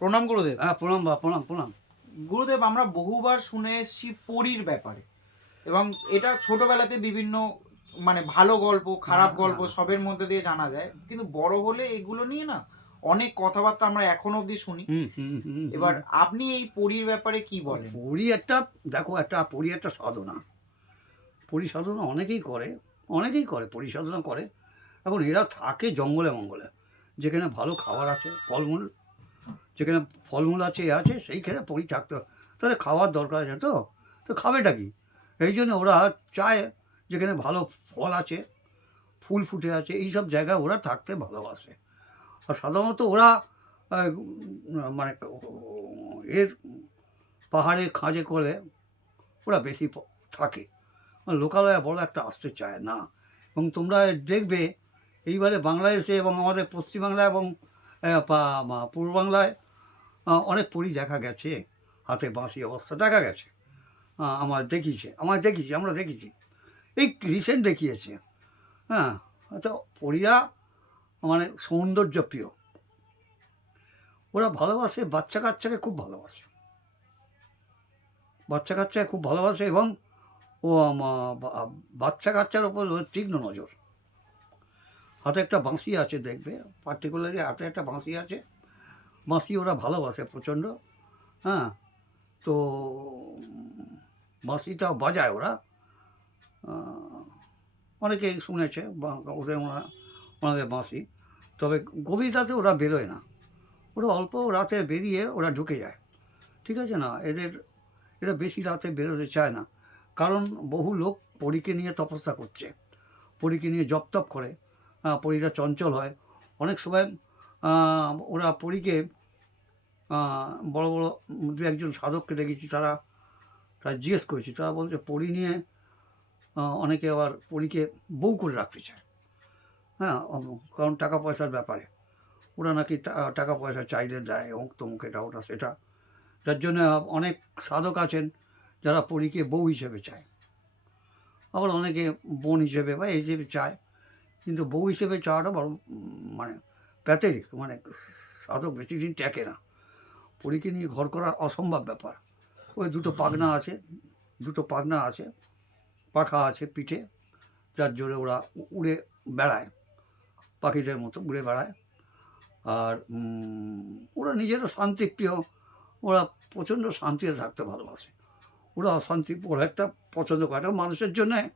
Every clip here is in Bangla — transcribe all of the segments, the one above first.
প্রণাম গুরুদেব। হ্যাঁ প্রণাম বা প্রণাম প্রণাম। গুরুদেব আমরা বহুবার শুনে এসেছি পরীর ব্যাপারে। এবং এটা ছোটবেলাতে বিভিন্ন মানে ভালো গল্প খারাপ হ্যাঁ, গল্প হ্যাঁ। সবের মধ্যে দিয়ে জানা যায়। কিন্তু বড় হলে এগুলো নিয়ে না অনেক কথাবার্তা আমরা এখন অবধি শুনি। এবার আপনি এই পরীর ব্যাপারে কি বলেন? পরি একটা দেখো একটা পরি একটা সাধনা। পরিসাধনা অনেকেই করে অনেকেই করে, পরিসাধনা করে। এখন এরা থাকে জঙ্গলে মঙ্গলে। যেখানে ভালো খাবার আছে, ফলমূল, যেখানে ফলমূল আছে, এ আছে, সেইখানে পরি থাকতে। তাহলে খাওয়ার দরকার আছে তো? তো খাবেটা কি? এই জন্য ওরা চায় যেখানে ভালো ফল আছে, ফুল ফুটে আছে এই সব জায়গায় ওরা থাকতে ভালোবাসে। আর সাধারণত ওরা মানে এর পাহাড়ে, খাঁজে করে ওরা বেশি থাকে। লোকালয়ে বড় একটা আসতে চায় না। এবং তোমরা দেখবে, এইবারে বাংলাদেশে এবং আমাদের পশ্চিমবাংলা এবং পূর্ব বাংলায় অনেক পরি দেখা গেছে। হাতে বাঁশি অবস্থা দেখা গেছে। আমার দেখিছে আমার দেখিছি, আমরা দেখেছি। এই রিসেন্ট দেখিয়েছে। হ্যাঁ তো পরিরা মানে সৌন্দর্য প্রিয় ওরা ভালোবাসে বাচ্চা কাচ্চাকে খুব ভালোবাসে। বাচ্চা কাচ্চাকে খুব ভালোবাসে এবং ও বাচ্চা কাচ্চার ওপর তীক্ষ্ণ নজর। হাতে একটা বাঁশি আছে, দেখবে। পার্টিকুলারলি হাতে একটা বাঁশি আছে। বাঁশি ওরা ভালোবাসে প্রচণ্ড। হ্যাঁ তো, বাঁশিটা বাজায় ওরা। অনেকেই শুনেছে ওদের ওরা ওনাদের বাঁশি। তবে গভীর রাতে ওরা বেরোয় না। ওরা অল্প রাতে বেরিয়ে ওরা ঢুকে যায়। ঠিক আছে না? এদের, এরা বেশি রাতে বেরোতে চায় না। কারণ বহু লোক পরীকে নিয়ে তপস্যা করছে, পরীকে নিয়ে জপ তপ করে পরীরা চঞ্চল হয়। অনেক সময় ওরা পরীকে বড় বড় দু একজন সাধককে দেখেছি, তারা তারা জিজ্ঞেস করেছি, তারা বলছে পরী নিয়ে অনেকে আবার পরীকে বউ করে রাখতে চায়। হ্যাঁ কারণ টাকা পয়সার ব্যাপারে। ওরা নাকি টাকা পয়সা চাইলে দেয়, অমুক তমুক, এটা ওটা, সেটা। যার জন্য অনেক সাধক আছেন যারা পরীকে বউ হিসেবে চায়। আবার অনেকে বোন হিসেবে বা এই হিসেবে চায়, কিন্তু বউ হিসেবে চাওয়াটা বড় মানে প্যাথেরিক মানে সাধক বেশি দিন টেকে না। পরীকে নিয়ে ঘর করা অসম্ভব ব্যাপার। ওই দুটো পাখনা আছে, দুটো পাখনা আছে, পাখা আছে পিঠে, যার জোরে ওরা উড়ে বেড়ায়, পাখিদের মতো উড়ে বেড়ায়। আর ওরা নিজেরও শান্তিপ্রিয়, ওরা প্রচণ্ড শান্তিতে থাকতে ভালোবাসে। ওরা অশান্তি ওরা একটা পছন্দ করে, একটা মানুষের জন্য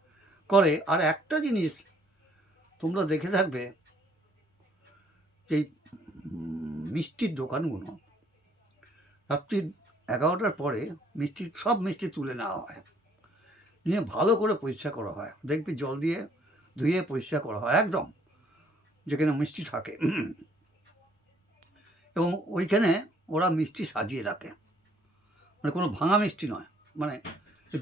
করে। আর একটা জিনিস তোমরা দেখে থাকবে এই মিষ্টির দোকানগুলো রাত্রি এগারোটার পরে মিষ্টি, সব মিষ্টি তুলে নেওয়া হয়। নিয়ে ভালো করে পরিষ্কার করা হয়। দেখবি জল দিয়ে ধুয়ে পরিষ্কার করা হয়, একদম, যেখানে মিষ্টি থাকে। এবং ওইখানে ওরা মিষ্টি সাজিয়ে রাখে। মানে কোনো ভাঙা মিষ্টি নয়। মানে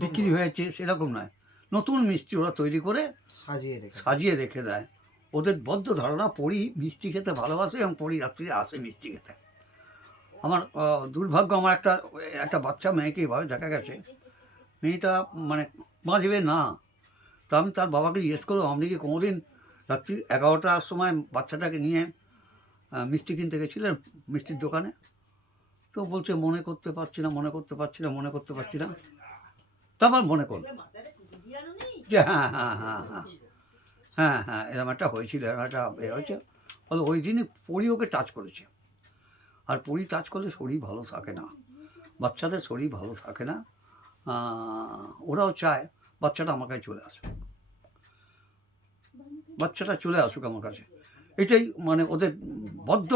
বিক্রি হয়েছে সেরকম নয়। নতুন মিষ্টি ওরা তৈরি করে সাজিয়ে রেখে সাজিয়ে রেখে দেয়। ওদের বদ্ধ ধারণা পড়ি মিষ্টি খেতে ভালোবাসে এবং পড়ি রাত্রিরে আসে মিষ্টি খেতে। আমার দুর্ভাগ্য আমার একটা একটা বাচ্চা মেয়েকে এভাবে দেখা গেছে। মেয়েটা মানে বাঁচবে না। তা আমি তার বাবাকে জিজ্ঞেস করলাম আপনি কি কোনোদিন রাত্রি এগারোটার সময় বাচ্চাটাকে নিয়ে মিষ্টি কিনতে গেছিলেন মিষ্টির দোকানে? তো বলছে, মনে করতে পারছি না, মনে করতে পারছি না, মনে করতে পারছি না। তারপর মনে করল যে হ্যাঁ হ্যাঁ হ্যাঁ হ্যাঁ হ্যাঁ। হ্যাঁ এরকম একটা হয়েছিল এরকম একটা এ হয়েছে। বলো ওই দিনই পরি ওকে টাচ করেছে। আর পরি টাচ করলে শরীর ভালো থাকে না। বাচ্চাদের শরীর ভালো থাকে না। ওরাও চায়, বাচ্চাটা আমার কাছে চলে আসুক। বাচ্চাটা চলে আসুক আমার কাছে। এটাই মানে ওদের বদ্ধ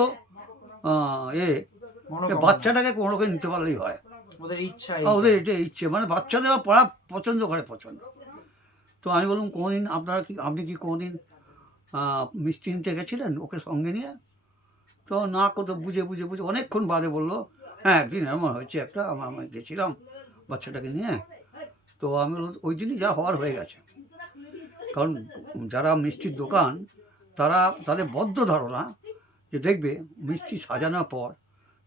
এ। বাচ্চাটাকে কোনো রকম নিতে পারলেই হয়। ওদের ইচ্ছা ওদের এটা ইচ্ছে। মানে বাচ্চাদের পড়া পছন্দ করে পছন্দ। তো আমি বললাম কোনোদিন আপনারা কি আপনি কি কোনোদিন মিষ্টি নিতে গেছিলেন ওকে সঙ্গে নিয়ে? তো না কত বুঝে বুঝে বুঝে অনেকক্ষণ বাদে বলল হ্যাঁ একদিন এমন হয়েছে একটা আমার আমি গেছিলাম বাচ্চাটাকে নিয়ে। তো আমি ওই দিনই যা হওয়ার হয়ে গেছে। কারণ যারা মিষ্টির দোকান তারা তাদের বদ্ধ ধারণা যে দেখবে মিষ্টি সাজানোর পর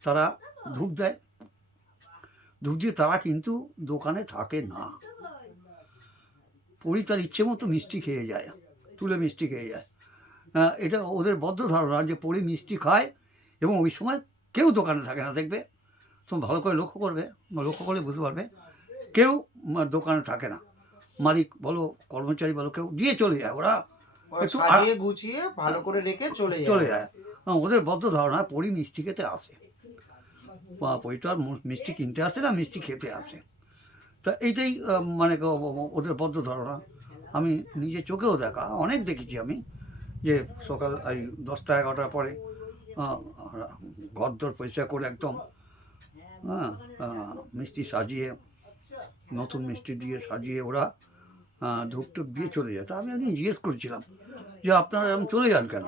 তারা ধূপ দেয়। ধূপ দিয়ে তারা কিন্তু দোকানে থাকে না। পরি তার ইচ্ছে মতো মিষ্টি খেয়ে যায় তুলে মিষ্টি খেয়ে যায়। এটা ওদের বদ্ধ ধারণা যে পরি মিষ্টি খায় এবং ওই সময় কেউ দোকানে থাকে না দেখবে? তুমি ভালো করে লক্ষ্য করবে বা লক্ষ্য করলে বুঝতে পারবে কেউ দোকানে থাকে না। মালিক বলো কর্মচারী বলো কেউ দিয়ে চলে যায় ওরা একটু গুছিয়ে ভালো করে রেখে চলে যায়। চলে যায় ওদের বদ্ধ ধারণা পরি মিষ্টি খেতে আসে। বা পরিটা মিষ্টি কিনতে আসে না, মিষ্টি খেতে আসে। তা এইটাই মানে ওদের বদ্ধ ধারণা। আমি নিজে চোখেও দেখা, অনেক দেখেছি আমি, যে সকাল, এই দশটা, এগারোটার পরে ঘরদোর পরিষ্কার করে একদম হ্যাঁ মিষ্টি সাজিয়ে, নতুন মিষ্টি দিয়ে সাজিয়ে ওরা ধূপ টুপ দিয়ে চলে যায়। তা আমি একদিন জিজ্ঞেস করেছিলাম, যে আপনারা এরকম চলে যান কেন?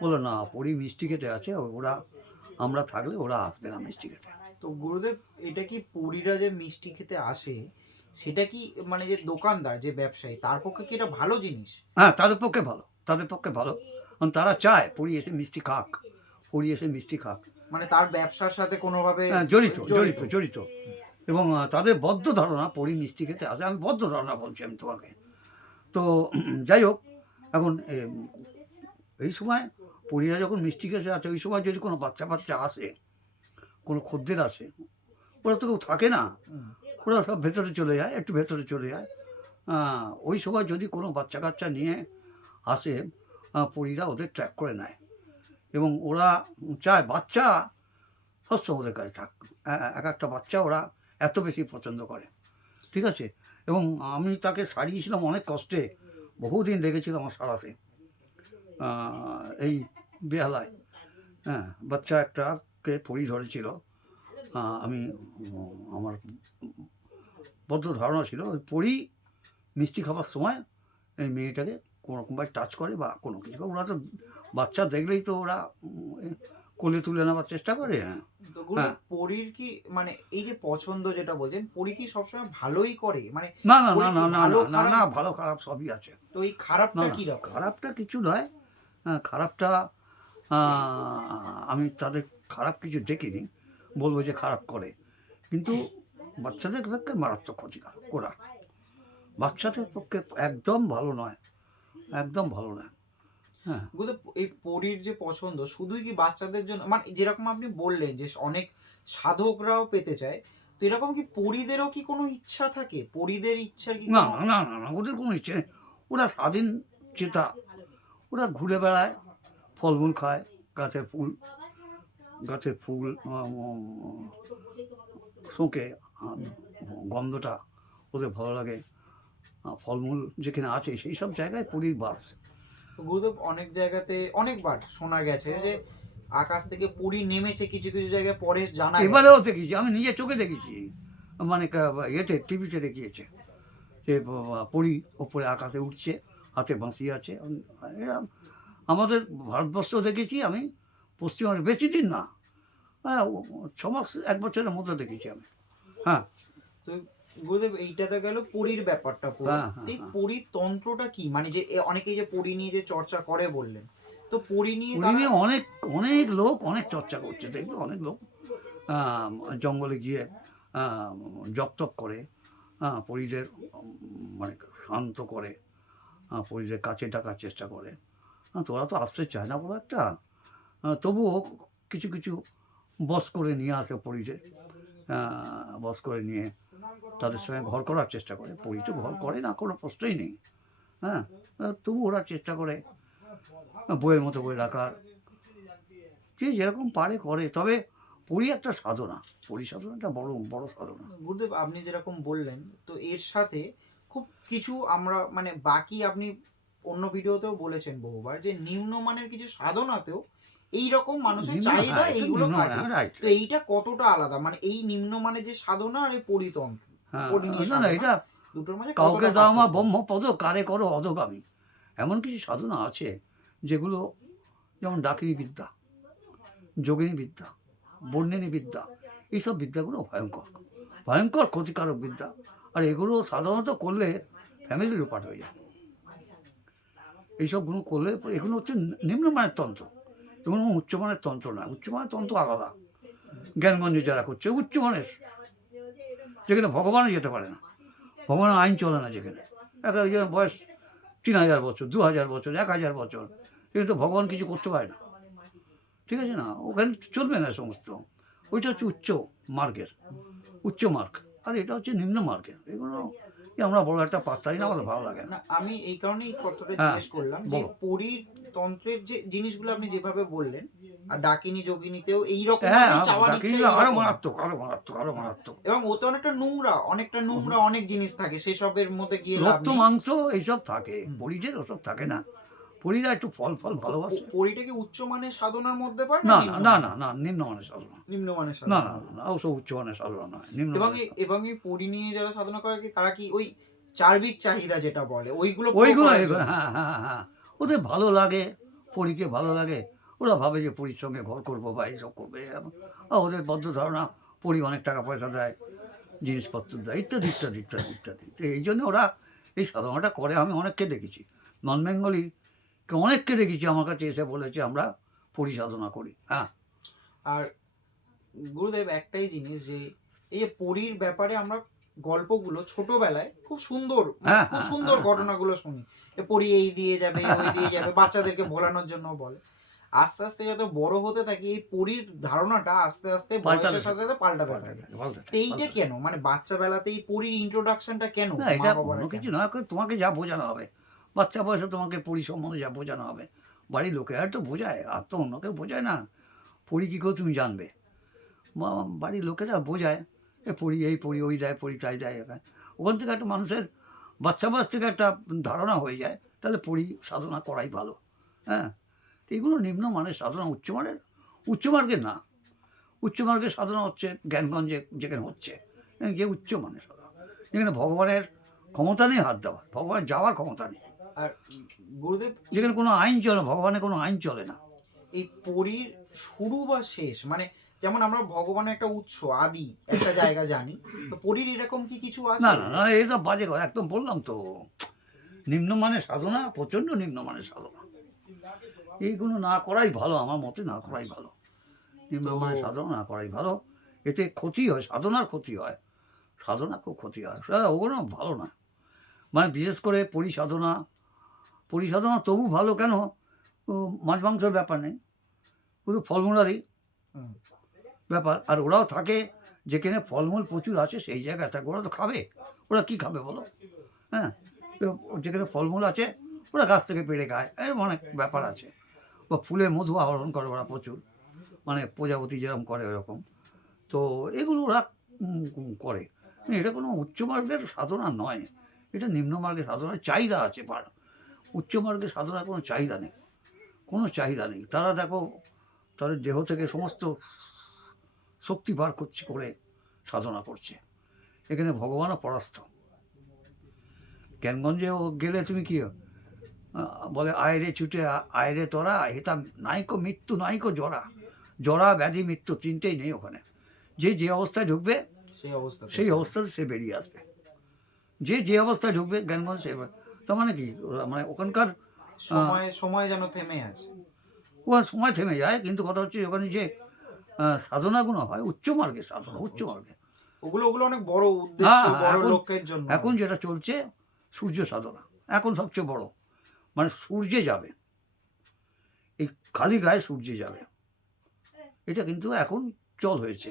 বলল, না, পরি মিষ্টি খেতে আছে ওরা আমরা থাকলে ওরা আসবে না মিষ্টি খেতে। তো গুরুদেব এটা কি পুরীরা যে মিষ্টি খেতে আসে সেটা কি মানে যে দোকানদার যে ব্যবসায়ী তার পক্ষে কি এটা ভালো জিনিস? হ্যাঁ তাদের পক্ষে ভালো তাদের পক্ষে ভালো। কারণ তারা চায় পরি এসে মিষ্টি খাক পরি এসে মিষ্টি খাক। মানে তার ব্যবসার সাথে কোনোভাবে হ্যাঁ জড়িত জড়িত? জড়িত এবং তাদের বদ্ধ ধারণা পরি মিষ্টি খেতে আসে। আমি বদ্ধ ধারণা বলছি আমি তোমাকে। তো যাই হোক এখন এই সময় পরিরা যখন মিষ্টি খেতে আছে ওই সময় যদি কোনো বাচ্চা বাচ্চা আসে, কোনো খদ্দের আসে, ওরা তো কেউ থাকে না। ওরা সব ভেতরে চলে যায়, একটু ভেতরে চলে যায়। ওই সময় যদি কোনো বাচ্চা কাচ্চা নিয়ে আসে পরীরা ওদের ট্র্যাক করে নেয়। এবং ওরা চায় বাচ্চা সবসময় ওদের কাছে থাক। এক একটা বাচ্চা ওরা এত বেশি পছন্দ করে। ঠিক আছে? এবং আমি তাকে সারিয়েছিলাম অনেক কষ্টে। বহুদিন লেগেছিল আমার সারাতে। এই বেহালায়। হ্যাঁ বাচ্চা একটাকে পড়ি ধরেছিল। আমি আমার বদ্ধ ধারণা ছিল ওই পরি মিষ্টি খাবার সময় এই মেয়েটাকে কোনোরকমভাবে টাচ করে বা কোনো কিছু করে। ওরা তো বাচ্চা দেখলেই তো ওরা কোলে তুলে নেওয়ার চেষ্টা করে হ্যাঁ। হ্যাঁ। পরীর কি মানে এই যে পছন্দ যেটা বলছেন পরী কি সবসময় ভালোই করে? মানে না না না না না না, না ভালো খারাপ সবই আছে। তো এই খারাপটা কি খারাপটা কিছু নয়। আহ, খারাপটা আমি তাদের খারাপ কিছু দেখিনি বলব যে খারাপ করে। কিন্তু বাচ্চাদের পক্ষে মারাত্মক ক্ষতিকার ওরা বাচ্চাদের পক্ষে একদম ভালো নয় একদম ভালো নয়। হ্যাঁ। এই পরীর যে পছন্দ শুধুই কি বাচ্চাদের জন্য? মানে যেরকম আপনি বললেন যে অনেক সাধকরাও পেতে চায় তো এরকম কি পরীদেরও কি কোনো ইচ্ছা থাকে? পরীদের ইচ্ছার কি না না না না ওদের কোনো ইচ্ছে নেই। ওরা স্বাধীন চেতা। ওরা ঘুরে বেড়ায় ফলমূল খায় গাছের ফুল গাছের ফুল শোকে গন্ধটা ওদের ভালো লাগে। ফলমূল যেখানে আছে সেই সব জায়গায় পুরীর বাস। গুরুদেব অনেক জায়গাতে অনেকবার শোনা গেছে যে আকাশ থেকে পুরী নেমেছে কিছু কিছু জায়গায় পরে জানা এবারেও দেখেছি আমি নিজে চোখে দেখেছি মানে কা- ইয়েতে টিভিতে দেখিয়েছে যে পুরী ওপরে আকাশে উঠছে হাতে বাঁশি আছে। এরা আমাদের ভারতবর্ষ দেখেছি আমি পশ্চিমবঙ্গে বেশি দিন না। হ্যাঁ ছ মাস এক বছরের মধ্যে দেখেছি আমি। হ্যাঁ। তো গুরুদেব এইটা তো গেল পুরীর ব্যাপারটা পুরো। হ্যাঁ, হ্যাঁ, এই হ্যাঁ। পুরীর তন্ত্রটা কি? মানে যে অনেকেই যে পুরী নিয়ে যে চর্চা করে বললেন তো পুরী নিয়ে নিয়ে অনেক অনেক লোক অনেক চর্চা করছে দেখবে? অনেক লোক জঙ্গলে গিয়ে জপ তপ করে পরিদের মানে শান্ত করে পরিদের কাছে ডাকার চেষ্টা করে। তোরা তো আসতে চায় না, বড় একটা তবুও কিছু কিছু বস করে নিয়ে আসে পরিদের বস করে নিয়ে তাদের সঙ্গে ঘর করার চেষ্টা করে। পরি তো ঘর করে না, কোনো প্রশ্নই নেই হ্যাঁ? তবু ওরা চেষ্টা করে, বইয়ের মতো বই রাখার। যে যেরকম পারে করে, তবে পরি একটা সাধনা, পরি সাধনা একটা বড় বড় সাধনা। গুরুদেব, আপনি যেরকম বললেন, তো এর সাথে খুব কিছু আমরা মানে বাকি আপনি অন্য ভিডিওতেও বলেছেন বহুবার যে নিম্নমানের কিছু সাধনাতেও এই রকম মানুষের চাহিদা হ্যাঁ, এইগুলো থাকে। তো এইটা কতটা আলাদা? মানে এই নিম্নমানের যে সাধনা আর এই পরিতন্ত্র হ্যাঁ। এটা দুটোর মাঝে কাউকে দাও? ব্রহ্মপদ কারে করো অধগামী। এমন কিছু সাধনা আছে যেগুলো যেমন ডাকিনী বিদ্যা যোগিনী বিদ্যা বর্ণিনী বিদ্যা এইসব বিদ্যাগুলো ভয়ঙ্কর। ভয়ঙ্কর ক্ষতিকারক বিদ্যা। আর এগুলো সাধারণত করলে ফ্যামিলির উপাট হয়ে যায়। এইসবগুলো করলে এগুলো হচ্ছে নিম্নমানের তন্ত্র। এগুলো উচ্চমানের তন্ত্র নয়, উচ্চমানের তন্ত্র আলাদা। জ্ঞানগঞ্জ যারা করছে উচ্চমানের যেখানে ভগবানও যেতে পারে না। ভগবানের আইন চলে না যেখানে। এক একজন বয়স তিন হাজার বছর, দু হাজার বছর, এক হাজার বছর, কিন্তু ভগবান কিছু করতে পারে না। ঠিক আছে না? ওখানে চলবে না সমস্ত। ওইটা হচ্ছে উচ্চ মার্গের, উচ্চ মার্গ। আর এটা হচ্ছে নিম্ন মার্গের। এগুলো আমরা বড় একটা পাত্তাই না আমাদের ভালো লাগে না আমি এই কারণেই কথাটা হ্যাঁ, জিজ্ঞেস করলাম যে। পরীর তন্ত্রের যে জিনিসগুলো আপনি যেভাবে বললেন আর ডাকিনী যোগিনীতেও এই রকম চাওয়ার ডাকিনি ইচ্ছা আরও। মারাত্মক আরও মারাত্মক আরও মারাত্মক এবং ওতে অনেকটা নোংরা অনেকটা নোংরা অনেক জিনিস থাকে সেসবের মধ্যে গিয়ে রক্ত মাংস এইসব থাকে হুম। পরিজের ওসব থাকে না পরিরা একটু ফল ফল ভালোবাসে। প- পরীটা কি উচ্চমানের সাধনার মধ্যে পড়ে না না না মানের? না নিম্ন মানের সাধনা। নিম্নমানের না সাধনা। না না, না ওসব উচ্চমানের সাধনা নয় নিম্ন এবং এবং এই পরি নিয়ে যারা সাধনা করে কি তারা কি ওই চার্বিক চাহিদা যেটা বলে ওইগুলো ওইগুলো জন্য। হ্যাঁ হ্যাঁ হ্যাঁ ওদের ভালো লাগে পরীকে ভালো লাগে। ওরা ভাবে যে পরীর সঙ্গে ঘর করব বা এইসব করবে। ওদের বদ্ধ ধারণা পরি অনেক টাকা পয়সা দেয় জিনিসপত্র দেয় ইত্যাদি ইত্যাদি ইত্যাদি ইত্যাদি। এই জন্য ওরা এই সাধনাটা করে আমি অনেককে দেখেছি। নন বেঙ্গলি অনেককে দেখেছি আমার কাছে এসে বলেছে আমরা পরি সাধনা করি। হ্যাঁ। আর গুরুদেব একটাই জিনিস যে এই যে পরীর ব্যাপারে আমরা গল্পগুলো ছোটবেলায় খুব সুন্দর হ্যাঁ, খুব হ্যাঁ, সুন্দর হ্যাঁ, ঘটনাগুলো শুনি। যে পরী এই দিয়ে যাবে ওই দিয়ে যাবে বাচ্চাদেরকে ভোলানোর জন্য বলে। আস্তে আস্তে যত বড় হতে থাকি এই পরীর ধারণাটা আস্তে আস্তে বয়সের সাথে সাথে পাল্টাতে থাকে। এইটা কেন? মানে বাচ্চা বেলাতে এই পরীর ইন্ট্রোডাকশনটা কেন এটা কেন? কিছু না তোমাকে যা বোঝানো হবে। বাচ্চা বয়সে তোমাকে পরি সম্বন্ধে যা বোঝানো হবে। বাড়ির লোকে আর তো বোঝায়, আর তো অন্য কেউ বোঝায় না। পরি কী করে তুমি জানবে? মা- বাড়ির লোকেরা বোঝায়, এ পড়ি এই পড়ি ওই দেয় পড়ি তাই দেয়। এখানে ওখান থেকে একটা মানুষের বাচ্চা বয়স থেকে একটা ধারণা হয়ে যায়, তাহলে পড়ি সাধনা করাই ভালো। হ্যাঁ? তো এগুলো নিম্নমানের সাধনা উচ্চমানের উচ্চমার্গের না। উচ্চমার্গের সাধনা হচ্ছে জ্ঞানগঞ্জে যেখানে হচ্ছে। যে উচ্চমানের সাধনা। যেখানে ভগবানের ক্ষমতা নেই হাত দেওয়ার, ভগবানের যাওয়ার ক্ষমতা নেই। আর গুরুদেব যেখানে কোনো আইন চলে ভগবানের কোনো আইন চলে না। এই পরীর শুরু বা শেষ মানে যেমন আমরা ভগবানের একটা উৎস আদি একটা জায়গা জানি তো পরীর এরকম কি কিছু আছে? না না না এইসব বাজে কথা একদম বললাম তো। নিম্নমানের সাধনা প্রচণ্ড নিম্নমানের সাধনা। এইগুলো না করাই ভালো আমার মতে না করাই ভালো। নিম্নমানের সাধনা না করাই ভালো। এতে ক্ষতি হয় সাধনার ক্ষতি হয়। সাধনা খুব ক্ষতি হয়। ওগুলো ভালো না। মানে বিশেষ করে পরিসাধনা পরিসাধনা তবু ভালো কেন? মাছ মাংসের ব্যাপার নেই। শুধু ফলমূলারই। ব্যাপার। আর ওরাও থাকে যেখানে ফলমূল প্রচুর আছে সেই জায়গায় থাকে। ওরা তো খাবে। ওরা কি খাবে বলো? হ্যাঁ? যেখানে ফলমূল আছে ওরা গাছ থেকে পেড়ে খায়। এর অনেক ব্যাপার আছে। বা ফুলে মধু আহরণ করে ওরা প্রচুর। মানে প্রজাপতি যেরকম করে ওরকম। তো এগুলো ওরা করে। এটা কোনো উচ্চমার্গের সাধনা নয়। এটা নিম্নমার্গের সাধনার চাহিদা আছে পার। উচ্চমার্গের সাধনার কোনো চাহিদা নেই। কোনো চাহিদা নেই। তারা দেখো তাদের দেহ থেকে সমস্ত শক্তি বার করছে করে সাধনা করছে। এখানে ভগবানও পরাস্ত। জ্ঞানগঞ্জেও গেলে তুমি কি বলে আয়রে ছুটে আয়রে তোরা এটা নাইকো মৃত্যু নাইকো জরা। জরা ব্যাধি মৃত্যু তিনটেই নেই ওখানে। যে যে অবস্থায় ঢুকবে সেই অবস্থা সেই অবস্থাতে সে বেরিয়ে আসবে। যে যে অবস্থায় ঢুকবে জ্ঞানগঞ্জ সে তার মানে কি মানে ওখানকার সময় সময় যেন থেমে আছে। ও সময় থেমে যায় কিন্তু কথা হচ্ছে ওখানে যে সাধনাগুলো হয় উচ্চ মার্গের সাধনা উচ্চ মার্গে ওগুলো ওগুলো অনেক বড় উদ্দেশ্য হ্যাঁ, বড় জন্য। এখন যেটা চলছে সূর্য সাধনা এখন সবচেয়ে বড়। মানে সূর্যে যাবে এই খালি গায়ে সূর্যে যাবে। এটা কিন্তু এখন চল হয়েছে।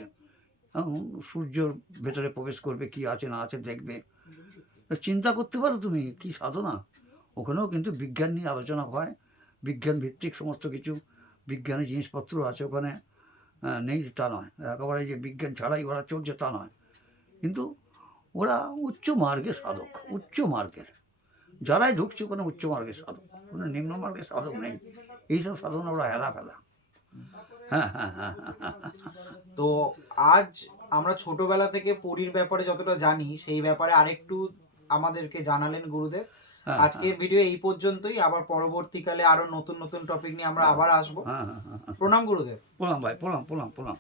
সূর্যর ভেতরে প্রবেশ করবে কি আছে না আছে দেখবে। চিন্তা করতে পারো তুমি, কি সাধনা? ওখানেও কিন্তু বিজ্ঞান নিয়ে আলোচনা হয় বিজ্ঞান ভিত্তিক সমস্ত কিছু, বিজ্ঞানের জিনিসপত্র আছে ওখানে। নেই তা নয়, একেবারে যে বিজ্ঞান ছাড়াই ওরা চলছে তা নয়। কিন্তু ওরা উচ্চ মার্গের সাধক, উচ্চ মার্গের। যারাই ঢুকছে কোনো উচ্চ মার্গের সাধক, কোনো নিম্ন মার্গের সাধক নেই। এইসব সাধনা ওরা হেলা ফেলা। হ্যাঁ হ্যাঁ হ্যাঁ। তো আজ আমরা ছোটবেলা থেকে পরীর ব্যাপারে যতটা জানি, সেই ব্যাপারে আরেকটু আমাদেরকে জানালেন গুরুদেব। হ্যাঁ, আজকের ভিডিও এই পর্যন্তই। আবার পরবর্তীকালে আরও নতুন নতুন টপিক নিয়ে আমরা আবার আসব। হ্যাঁ হ্যাঁ হ্যাঁ হ্যাঁ। প্রণাম গুরুদেব। প্রণাম ভাই প্রণাম প্রণাম প্রণাম।